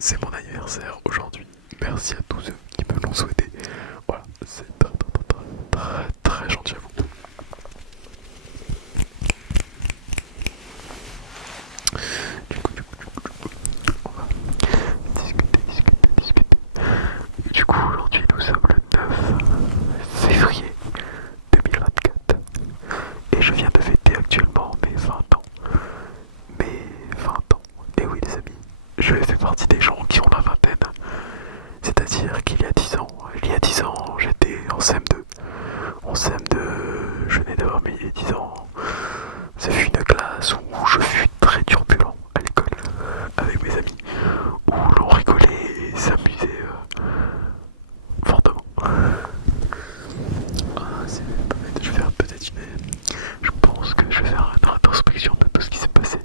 c'est mon anniversaire aujourd'hui. Merci à tous ceux qui me l'ont souhaité. Voilà, c'est très gentil à vous. On va discuter. Du coup, aujourd'hui, nous sommes le 9 février 2024 et je viens de fêter actuellement mes 20 ans. Mes 20 ans. Et oui, les amis, je fais partie des gens qui ont la vingtaine. C'est-à-dire qu'il y a 10 ans, j'étais en CM2. En CM2, je venais d'avoir mes 10 ans. Ce fut une classe où je fus très turbulent à l'école avec mes amis, où l'on rigolait et s'amusait fortement. Je vais faire peut-être une. Je pense que je vais faire une introspection de tout ce qui s'est passé.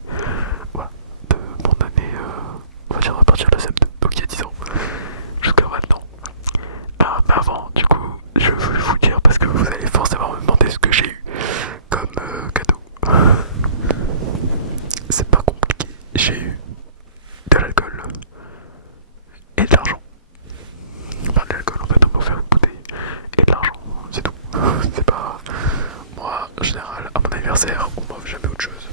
Voilà, de mon année, on va dire à partir de CM2, donc il y a 10 ans, jusqu'à maintenant. Mais avant, du coup, je voulais vous dire parce que vous allez forcément me demander ce que j'ai eu comme cadeau. C'est pas compliqué, j'ai eu de l'alcool et de l'argent. Enfin, de l'alcool, en fait, on m'a offert une bouteille et de l'argent, c'est tout. C'est pas. Moi, en général, à mon anniversaire, on m'offre jamais autre chose.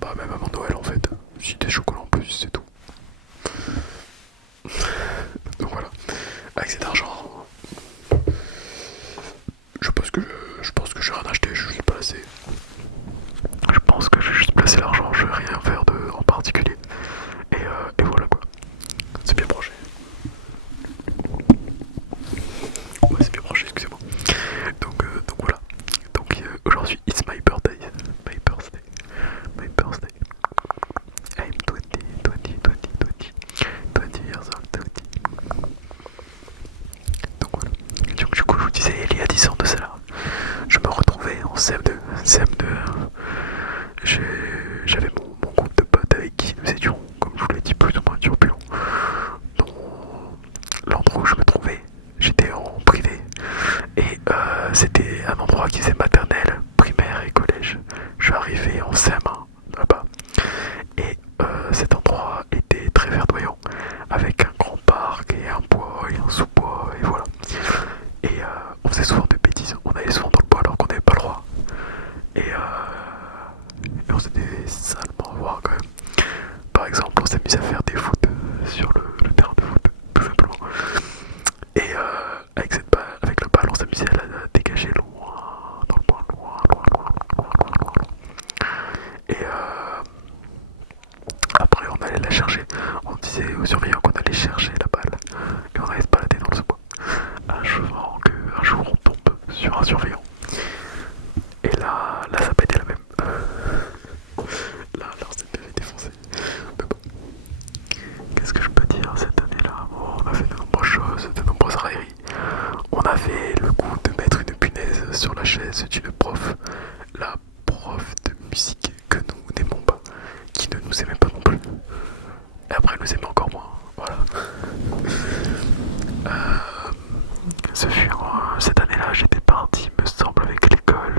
Bah, même à mon Noël, en fait. Si des chocolats en plus, c'est tout. Donc voilà. Avec cet argent, je pense que je vais rien acheter, je vais pas assez. Je pense que je vais juste placer l'argent, je vais rien faire de en particulier. Et voilà quoi. C'est bien branché. Ouais, c'est bien branché, excusez-moi. Donc voilà. Donc aujourd'hui, it's my birthday. My birthday. My birthday. I'm 20 years old, 20. Donc voilà. Donc du coup, je vous disais, il y a 10 ans de cela, je me retrouvais en CM2. CM2, j'avais mon groupe de potes avec qui nous étions, comme je vous l'ai dit, plus ou moins turbulents. Dans l'endroit où je me trouvais, j'étais en privé. Et c'était un endroit qui faisait maternelle, primaire et collège. Je suis arrivé en CM1 là-bas. Et cet endroit était très verdoyant, avec un grand parc et un bois et un sous-bois, et voilà. Et on faisait souvent des bêtises, on allait souvent dans le bois alors qu'on n'avait pas le droit. Et on s'était salement voir quand même. Par exemple, on s'est mis à faire des foot sur le terrain de foot, tout simplement. Et avec le ballon, on s'amusait à la dégager loin, dans le bois, loin. Et après, on allait la chercher. On disait aux surveillants qu'on allait chercher la balle. Et on allait se balader dans le bois. Achevant qu'un jour on tombe sur un surveillant. Et là ça n'a pas été la même. Là, on s'est fait défoncer. Mais bon, qu'est-ce que je peux dire cette année-là? On a fait de nombreuses choses, de nombreuses railleries. On avait le goût de mettre une punaise sur la chaise d'une prof. La prof de musique que nous n'aimons pas, qui ne nous aimait pas non plus. Et après, elle nous aimait encore moins. Voilà. Cette année-là, j'étais parti, me semble, avec l'école.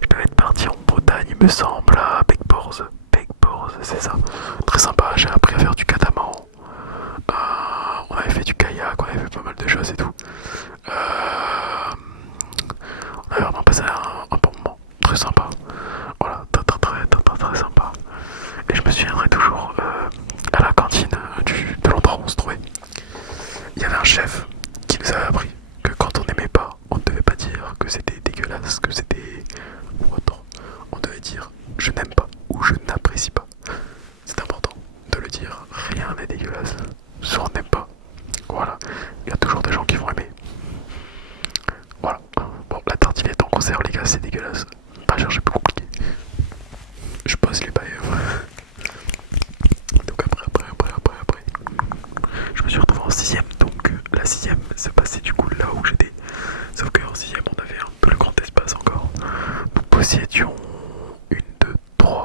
Je devais être parti en Bretagne, il me semble, à Pegbourse. Pegbourse, c'est ça. Très sympa, j'ai appris à faire du catamaran. On avait fait du kayak, on avait fait pas mal de choses et tout. On avait vraiment passé un bon moment, très sympa. Voilà, très sympa. Et je me souviendrai toujours à la cantine de l'endroit où on se trouvait. Il y avait un chef qui nous avait appris que quand on n'aimait pas, on ne devait pas dire que c'était dégueulasse, que c'était autre. On devait dire je n'aime pas ou je n'apprécie pas. C'est important de le dire, rien n'est dégueulasse, soit on n'aime pas. Voilà, il y a toujours des gens qui vont aimer. Voilà, bon, la tartiflette en conserve, les gars, c'est dégueulasse. Pas chercher plus compliqué. Je pose les bails. Donc après, je me suis retrouvé en 6ème. Donc la 6ème s'est passée du coup là où j'étais. Sauf qu'en 6ème, on avait un plus grand espace encore. Nous possédions 1, 2, 3,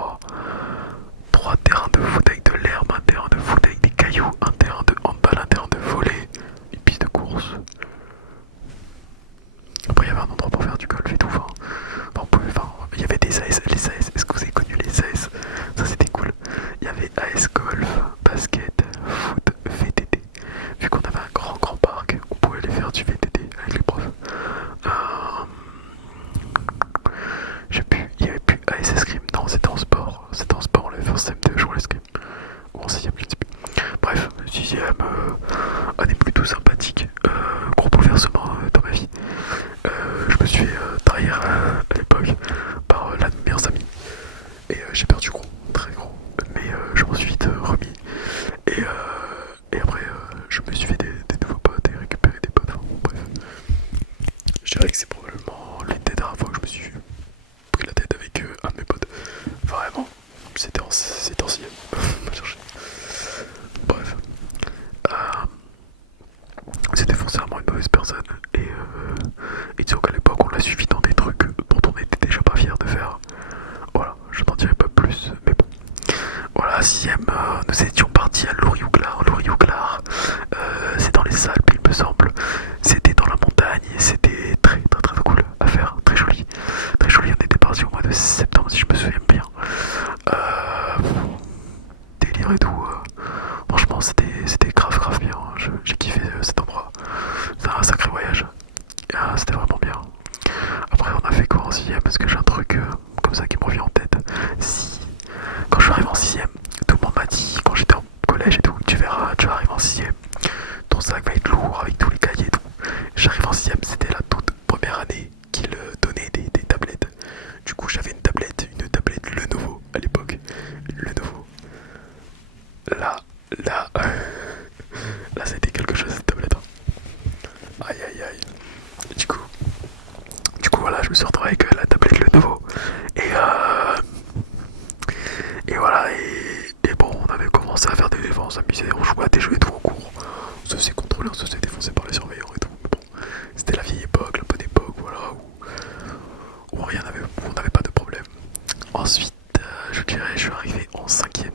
j'ai perdu gros, très gros. Mais je m'en suis vite remis. Et après, je me suis fait des nouveaux potes et récupéré des potes. Enfin, bref. Je dirais que c'est probablement l'une des dernières fois que je me suis pris la tête avec un de mes potes. Vraiment, c'était en sixième. Pas chercher. Bref. Euh, C'était foncièrement une mauvaise personne. Et disons qu'à l'époque, on l'a suivi dans des trucs dont on était déjà pas fiers de faire. Voilà, je n'en dirai pas plus, mais bon. Voilà, sixième, nous étions partis à Loriouclar. Loriouclar, c'est dans les Alpes, il me semble. C'était dans la montagne et c'était très très très cool à faire, très joli. Très joli, on était parti au mois de septembre si je me souviens bien. Délire et tout. Franchement, c'était grave bien. J'ai kiffé cet endroit. C'est un sacré voyage. C'était vraiment bien. Après, on a fait quoi en sixième? Parce que j'ai un truc comme ça qui me revient en tête. Si, quand je suis arrivé en sixième, tout le monde m'a dit, quand j'étais en collège et tout, tu verras, tu arrives en sixième, ton sac va être lourd avec tous les cahiers et tout. J'arrive en sixième, c'était la toute première année qu'ils donnaient des tablettes. Du coup, j'avais une tablette Lenovo à l'époque. Lenovo. Là, là, là, c'était quelque chose cette tablette. Aïe aïe aïe. Du coup voilà, je me suis retrouvé avec la tablette Lenovo. Et voilà, et bon, on avait commencé à faire des défenses, on s'amusait, on jouait à des jeux et tout en cours. On se faisait contrôler, on se faisait défoncer par les surveillants et tout. Mais bon, c'était la vieille époque, la bonne époque, voilà, où on n'avait pas de problème. Ensuite, je dirais, je suis arrivé en cinquième.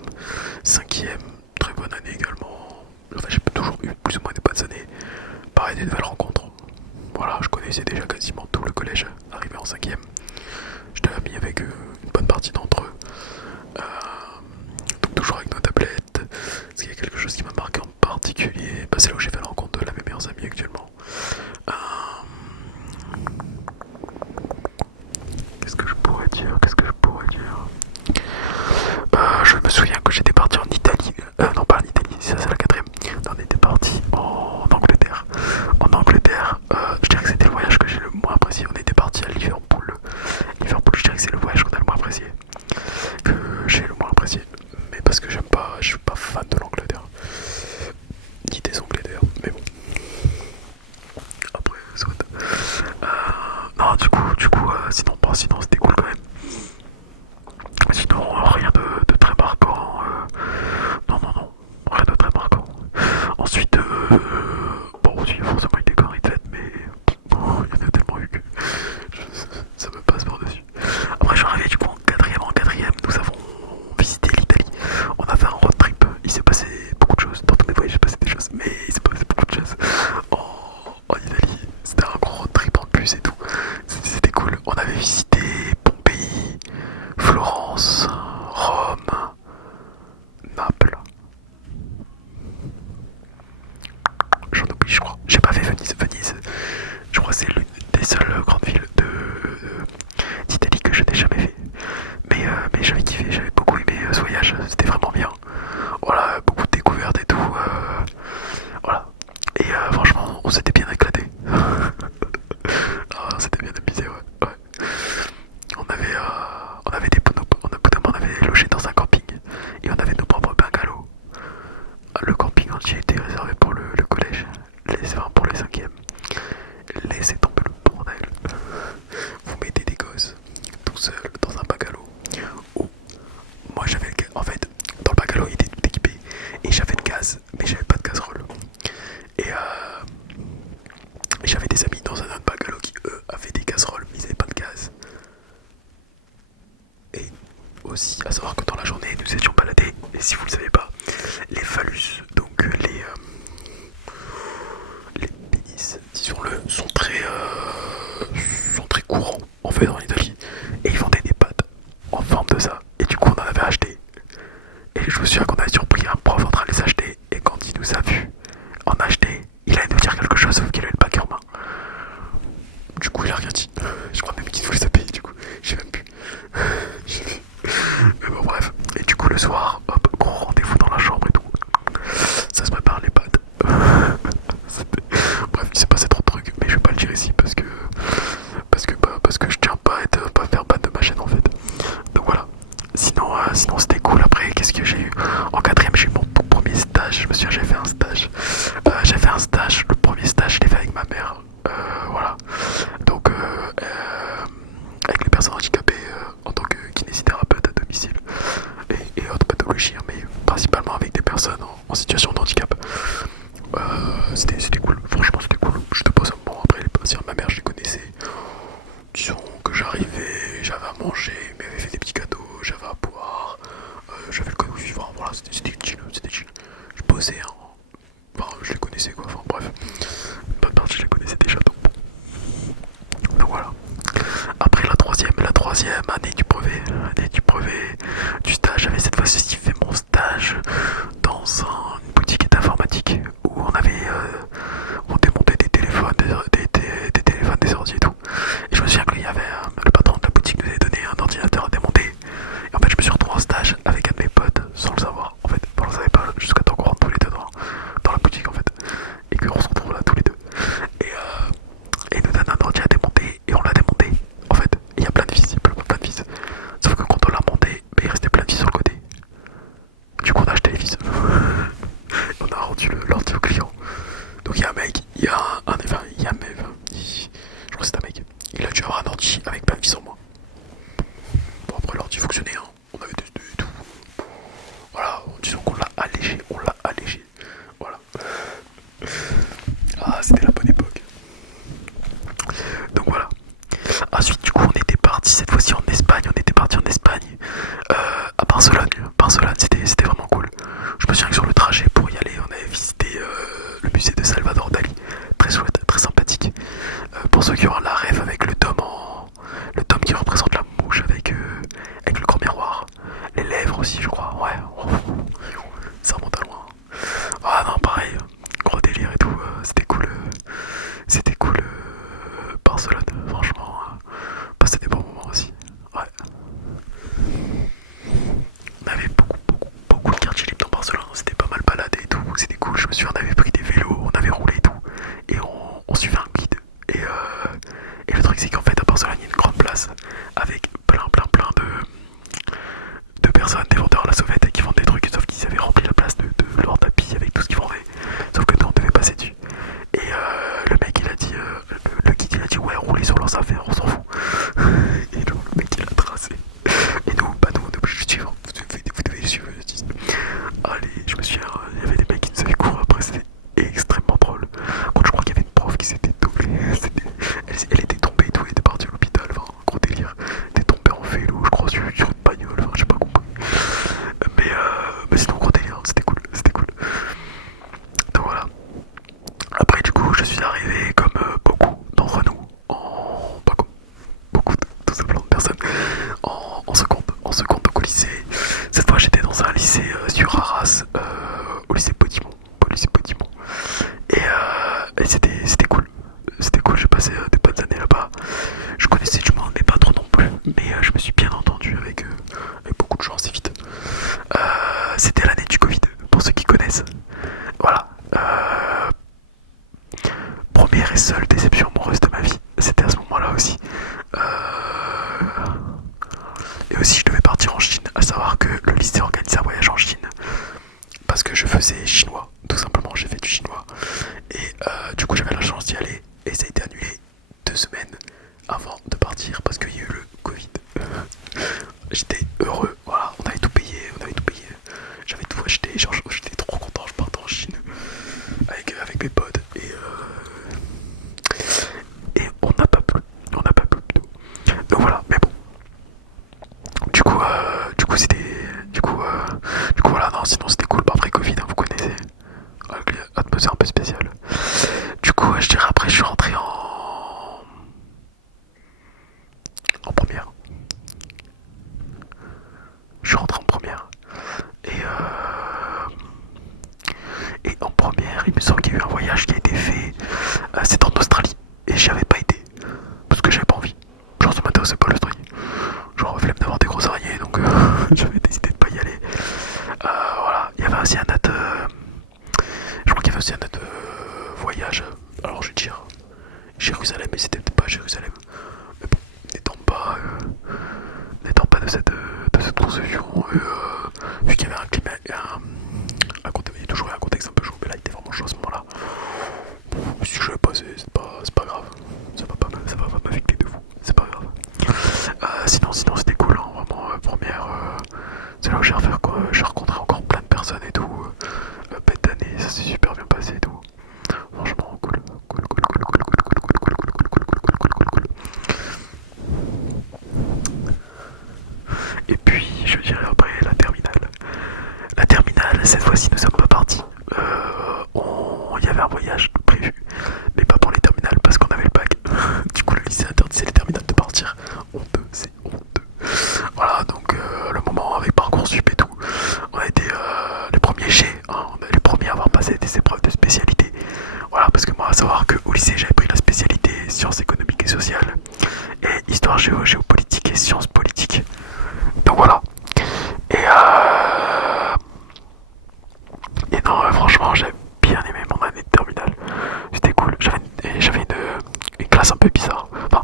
Cinquième, très bonne année également. Enfin, j'ai toujours eu plus ou moins des bonnes années. Pareil, des nouvelles rencontres. Voilà, je connaissais déjà quasiment tout le collège arrivé en cinquième. J'étais ami avec une bonne partie d'entre eux. Donc toujours avec nos tablettes. Est-ce qu'il y a quelque chose qui m'a marqué en particulier? Bah, c'est là où j'ai fait la rencontre de l'un de mes meilleurs amis actuellement. Euh, Qu'est-ce que je pourrais dire? Je me souviens que j'étais parti en Italie. Non, pas en Italie, ça c'est la quatrième. On était parti en Angleterre. En Angleterre, je dirais que c'était le voyage que j'ai le moins apprécié. On était parti à Liverpool. Liverpool, je dirais que c'est le voyage qu'on a le moins apprécié. Que j'ai le moins apprécié. Mais parce que j'aime pas, je suis pas fan de l'Angleterre. Ni des Anglais d'ailleurs, mais bon. Après, soit. Non, du coup, sinon c'était cool quand même. Sinon, rien de très marquant. Non, rien de très marquant. Ensuite, bon, aussi, forcément, il y a des conneries de fête, mais bon, il y en a tellement eu que ça me passe par-dessus. Après, je suis arrivé du coup en quatrième, nous avons visité l'Italie. On a fait un road trip. Il s'est passé beaucoup de choses. Dans tous les voyages, il s'est passé des choses, mais il s'est passé beaucoup de choses en Italie. C'était un gros road trip en bus et tout. C'était cool. On avait visité Pompéi, Florence, Rome, Naples. J'en oublie, je crois. J'ai pas fait Venise. Venise, je crois que c'est l'une des seules grandes villes d'Italie que je n'ai jamais fait. Mais j'avais kiffé, j'avais beaucoup aimé ce voyage. C'était vraiment bien. Voilà, beaucoup de découvertes et tout. Voilà. Et franchement, on s'était bien éclaté. On s'était bien amusé, ouais. On avait logé dans un camping et on avait nos propres bungalows. Le camping entier était réservé pour le collège, pour les cinquièmes. Laissez tomber le bordel. Vous mettez des gosses tout seul dans un bungalow. Où moi en fait, dans le bungalow il était tout équipé et j'avais le gaz, mais j'avais pas de casserole. Et j'avais des amis dans un autre bungalow qui eux avaient des casseroles, mais ils avaient pas de gaz. Et aussi, à savoir que dans la journée, nous étions baladés, et si vous ne le savez pas, les phallus, donc les pénis, disons-le, sont très courants en fait en Italie. Et ils vendaient des pâtes en forme de ça. Et du coup, on en avait acheté. Et je me souviens qu'on avait surpris un prof en train de les acheter. Et quand il nous a vu en acheter, il allait nous dire quelque chose, sauf qu'il avait le paquet en main. Du coup, il a rien dit. Je crois même qu'il nous les a payés, du coup. J'ai même pu. Mais bon, bref. Et du coup, le soir, hop, gros rendez-vous dans la chambre et tout. Ça se prépare les pâtes. Bref, il s'est passé trop de trucs, mais je vais pas le dire ici parce que je tiens pas à faire ban de ma chaîne en fait. Donc voilà. Sinon, sinon c'était cool. Après, qu'est-ce que j'ai eu? En quatrième, j'ai eu mon tout premier stage. Je me souviens, j'ai fait un stage. J'ai fait un stage. Le premier stage, je l'ai fait avec ma mère. Voilà. Donc, avec les personnes handicapées en tant que kinésithérapeute à domicile et autres pathologies, hein, mais principalement avec des personnes en situation de handicap. C'était cool. Franchement, c'était cool. Je te pose un moment après les patients. Ma mère, je les connaissais. Disons que j'arrivais, j'avais à manger, il m'avait fait des petits cadeaux, j'avais à boire, j'avais le code vivant, voilà, c'était chill, c'était chill. Je bossais, hein. Enfin, je les connaissais quoi, enfin bref, une bonne partie je les connaissais déjà, donc voilà. Après la troisième année du brevet, du stage, j'avais cette fois-ci fait mon stage dans une boutique d'informatique où on démontait des téléphones, des téléphones, des ordi et tout. Et je me souviens qu'il y avait le patron de la boutique nous avait donné un ordinateur à démonter. Et en fait, je me suis retrouvé en stage avec un de mes potes sans le savoir. En fait, on le savait pas jusqu'à temps qu'on rentre tous les deux dans la boutique en fait. Et qu'on se retrouve là tous les deux. Et il nous donne un ordi à démonter et on l'a démonté. En fait, il y a plein de vis, plein de vis. Sauf que quand on l'a monté, il restait plein de vis sur le côté. Du coup, on a acheté les vis. On a rendu l'ordi au client. Donc il y a un mec, il y a un mec, je crois que c'est un mec. Il a dû avoir un ordi avec plein de vis en moins. Bon après l'ordi fonctionnait, hein. On avait testé et tout. Voilà, disons qu'on l'a allégé, Voilà. Ah c'était la bonne époque. Donc voilà. Ensuite du coup on était parti cette fois-ci en Espagne, à Barcelone. Barcelone c'était vraiment cool. Je me souviens que sur le trajet pour y aller on avait visité le musée de Salvador Dali. Très chouette, très sympathique. Pour ceux qui auront la rêve avec le tome qui représente la mouche avec le grand miroir. Les lèvres aussi je crois, ouais. Ça remonte à loin. Ah non pareil, gros délire et tout, c'était cool. C'était cool Barcelone, franchement. Passer des bons moments aussi. Ouais. On avait beaucoup de quartiers libres dans Barcelone, on s'était pas mal baladé et tout, c'était cool. Je me souviens, on avait pris des vélos, on avait roulé et tout, et on suivait un guide. Et le truc, c'est qu'en fait, à Barcelone, il y a une grande place avec plein de personnes, des vendeurs à la sauvette qui vendent des trucs, sauf qu'ils avaient rempli la place de leur tapis avec tout ce qu'ils vendaient. Sauf que nous, on devait passer dessus. Et le mec, il a dit, le guide, il a dit, ouais, roulez sur leurs affaires, on s'en fout. Et donc, le mec, il a tracé. Et nous, on est obligé de suivre. Vous devez suivre. Allez, je me souviens, il y avait des mecs qui nous avaient couru après, c'était extrêmement drôle. Quand je crois qu'il y avait une prof qui s'était doublée, elle était tombée et tout, elle était partie à l'hôpital, enfin, gros délire. Elle était tombée en vélo, je crois, sur une bagnole, enfin, j'ai pas compris. Mais sinon, gros délire, c'était cool. Donc voilà. Après, du coup, je suis arrivé comme beaucoup d'entre nous, pas comme beaucoup, tout simplement de personnes, en seconde donc au lycée. Cette fois, j'étais dans un lycée sur Arras, au lycée Podimont. Et c'était cool. C'était cool, j'ai passé des bonnes années là-bas. Je m'en remets pas trop non plus, mais je me suis bien entendu avec beaucoup de gens assez vite. C'était l'année du Covid, pour ceux qui connaissent. Voilà. Première et seule déception amoureuse de ma vie, c'était à ce moment-là aussi. Et aussi, je devais partir en Chine, à savoir que le lycée organisait un voyage en Chine. Parce que je faisais chinois, tout simplement, j'ai fait du chinois. Et du coup, j'avais la chance d'y aller. Et ça a été annulé 2 semaines avant de partir parce qu'il y a eu le Covid. J'étais heureux, voilà, on avait tout payé. J'avais tout acheté, j'étais trop content, je partais en Chine avec mes potes. Et on n'a pas plu plutôt. Donc voilà, mais bon. Du coup voilà, non, sinon c'était cool. Après Covid, hein, vous connaissez, atmosphère un peu spéciale. Du coup, je dirais après, je suis rentré en première. Je suis rentré en première. Et en première, il me semble qu'il y a eu un voyage qui a été fait. C'était en Australie. Et j'y avais pas été. Parce que j'avais pas envie. Genre, ça m'intéressait pas l'Australie. Genre, flemme d'avoir des grosses araignées. Donc, j'avais décidé de pas y aller. Voilà. Il y avait aussi un autre. Je crois qu'il y avait aussi un autre voyage. Alors, je vais dire Jérusalem. Mais c'était peut-être pas Jérusalem. Mais bon, n'étant pas de cette conception. C'est là où j'ai rencontré encore plein de personnes et tout. Bête d'année, ça s'est super bien passé et tout. Franchement, cool. Cool, cool, cool, cool, cool, cool, cool, cool, cool, cool, cool, cool, cool, cool, cool. Et puis, je dirais après la terminale. La terminale, cette fois-ci, nous sommes pas partis. Il y avait un voyage prévu, mais pas pour les terminales parce qu'on avait le bac. Du coup, le lycée interdisait les terminales de partir. Honteux, c'est honteux. Voilà, donc le moment avec Parcoursup et tout, on a été les premiers on est les premiers à avoir passé des épreuves de spécialité. Voilà, parce que moi, à savoir qu'au lycée, j'avais pris la spécialité sciences économiques et sociales et histoire géopolitique et sciences politiques. Donc voilà. Et, et non, franchement, j'ai bien aimé mon année de terminale. C'était cool. J'avais une classe un peu bizarre. Enfin,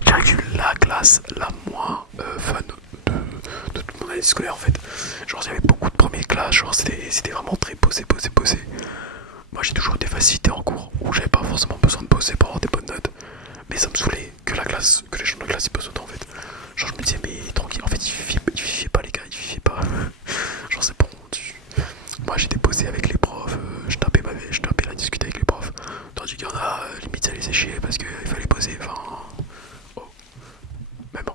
je dirais que j'ai eu la classe la moins fun de toute mon année scolaire en fait. Genre, il y avait beaucoup de premières classes. Genre, c'était vraiment très posé. Moi, j'ai toujours eu des facilités en cours où j'avais pas forcément besoin de bosser pour avoir des bonnes notes. Mais ça me saoulait que les gens de la classe ils bossent autant en fait. Genre, je me disais, mais tranquille, en fait, ils vivaient pas les gars, ils vivaient pas. Genre, c'est bon. Moi, j'étais posé avec les profs, je tapais la discuter avec les profs. Tandis qu'il y en a, limite, ça les séchait parce qu'il fallait poser. Enfin. Oh. Mais bon.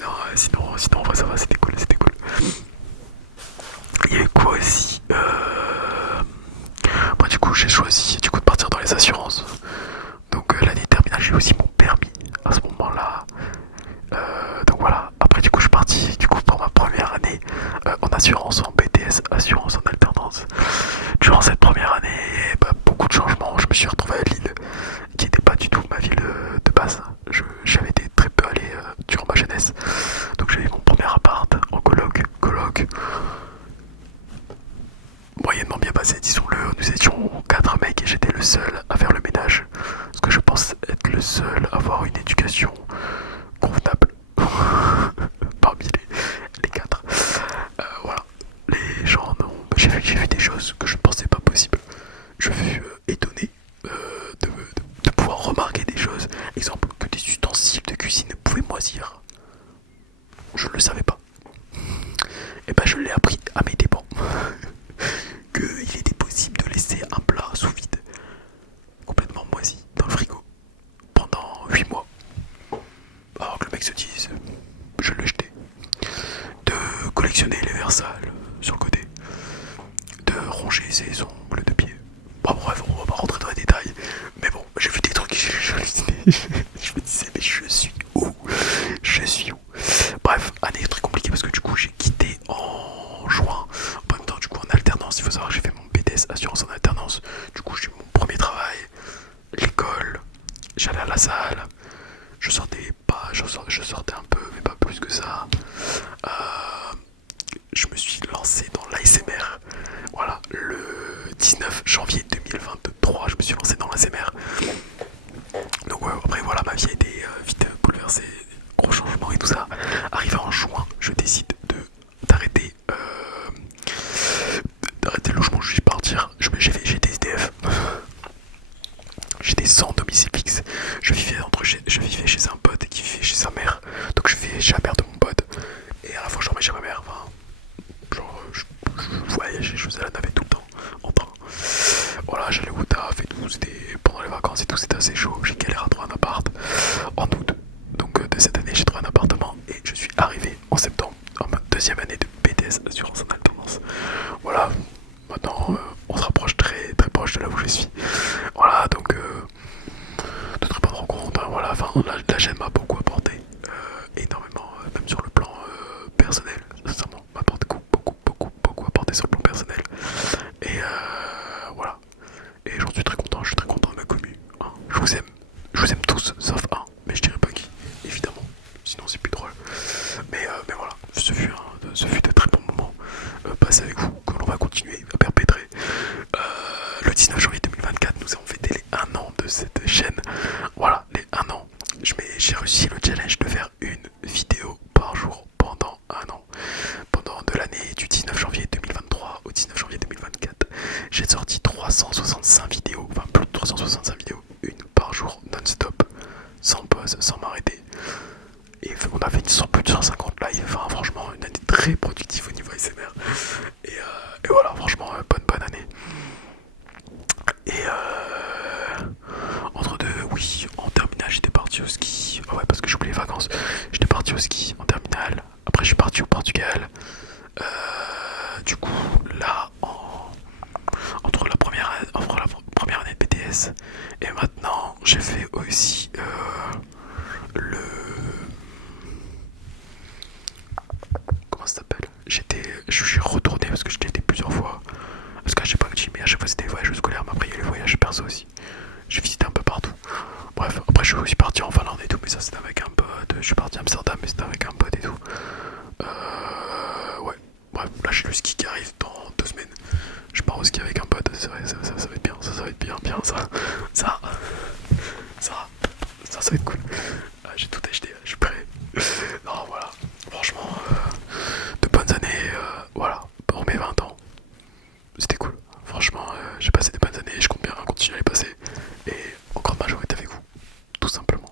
Non, sinon, en vrai, ça va, c'était cool. Il y a eu quoi aussi Moi, du coup, j'ai choisi de partir dans les assurances. Donc, l'année terminale, j'ai eu aussi mon permis à ce moment-là. Donc voilà, après du coup je suis parti pour ma première année en assurance, en BTS, assurance en alternance. Durant cette première année, beaucoup de changements, je me suis retrouvé à Lille, qui n'était pas du tout ma ville de base. J'avais été très peu allé durant ma jeunesse. Donc j'avais mon premier appart en coloc, moyennement bien passé, disons-le. Nous étions 4 mecs et j'étais le seul à faire le ménage. Parce que je pense être le seul à avoir une éducation convenable parmi les 4. Voilà. Les gens non. J'ai vu des choses que je ne pensais pas possibles. Je fus étonné de pouvoir remarquer des choses. Exemple, que des ustensiles de cuisine pouvaient moisir. Je ne le savais pas. Et ben je l'ai appris à mes dépens. Qu'il était possible de laisser un plat sous vide, complètement moisi, dans le frigo, pendant 8 mois. Alors que le mec se dise, je l'ai jeté. De collectionner les verres sales sur le côté. De ronger ses ongles de pied. Bon bref, on va pas rentrer dans les détails. Mais bon, j'ai vu des trucs, je me disais, mais je suis où? Bref, année très compliquée parce que du coup j'ai quitté en juin. En même temps, du coup en alternance, il faut savoir que j'ai fait mon BTS assurance en alternance. Du coup j'ai eu mon premier travail, l'école, j'allais à la salle. Je sortais un peu, mais pas plus que ça. Je me suis lancé dans l'ASMR. Voilà, le 19 janvier 2023, je me suis lancé dans l'ASMR. Donc ouais, après voilà, ma vie a été vite bouleversée, gros changements et tout ça. Arrivé en juin, je décide d'arrêter le logement où je suis partir. J'étais SDF. J'étais sans domicile fixe. Je vivais chez un pote qui vivait chez sa mère. Donc je vivais chez la mère de mon pote. Et à la fois je dormais chez ma mère. Enfin, genre je voyageais, je faisais la navette tout le temps en train. Voilà, j'allais au taf et tout. C'était pendant les vacances et tout, c'était assez chaud. J'ai galéré à trouver un appart en août. Donc de cette année j'ai trouvé un appartement et je suis arrivé en septembre en ma deuxième année de BTS assurance en alternance. Voilà, maintenant on se rapproche très très proche de là où je suis. Voilà, donc de très bonnes rencontres. Hein, voilà, enfin la chaîne m'a beaucoup apporté, énormément, même sur le plan personnel. Sincèrement, m'apporte beaucoup apporté sur le plan personnel. Et voilà. Et j'en suis très content. Je suis très content de ma commu. Hein. Je vous aime tous, sauf un, mais je dirais pas qui, évidemment. Sinon c'est plus drôle. Mais voilà, ce fut de très bons moments passés avec vous, que l'on va continuer à perpétrer. Le 19 janvier 2024, nous avons fêté les 1 an de cette chaîne. Voilà, les 1 an. J'ai réussi le challenge de faire une vidéo par jour pendant 1 an. Pendant de l'année du 19 janvier 2023 au 19 janvier 2024, j'ai sorti 365 vidéos, enfin plus de 365 vidéos, une par jour non-stop, sans pause, sans m'arrêter. Et on a fait plus de 150 lives, enfin franchement. très productif au niveau ASMR. Et voilà, franchement, bonne année. Et entre deux, oui, en terminale j'étais parti au ski. Ah ouais, parce que j'oublie les vacances. J'étais parti au ski en terminale. Après, je suis parti au Portugal. Du coup, là, entre la première année de BTS et maintenant, j'ai fait aussi le. Comment ça s'appelle? Je suis retourné parce que j'étais été plusieurs fois. Parce que je sais pas que j'ai mais à chaque fois c'était des voyages scolaires, mais après il y a les voyages perso aussi. J'ai visité un peu partout. Bref, après je suis aussi parti en Finlande et tout, mais ça c'était avec un pote. Je suis parti à Amsterdam, mais c'était avec un pote et tout. Ouais. Bref, là j'ai le ski qui arrive dans 2 semaines. Je pars au ski avec un pote, c'est vrai, ça va être bien, ça va être bien, ça va être cool. Ah, j'ai tout acheté, je suis prêt. Non, voilà, franchement, de bonnes années, voilà, pour mes 20 ans. C'était cool. Franchement, j'ai passé de bonnes années et je compte bien continuer à les passer. Et encore de majorité avec vous, tout simplement.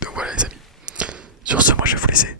Donc voilà les amis. Sur ce, moi je vais vous laisser.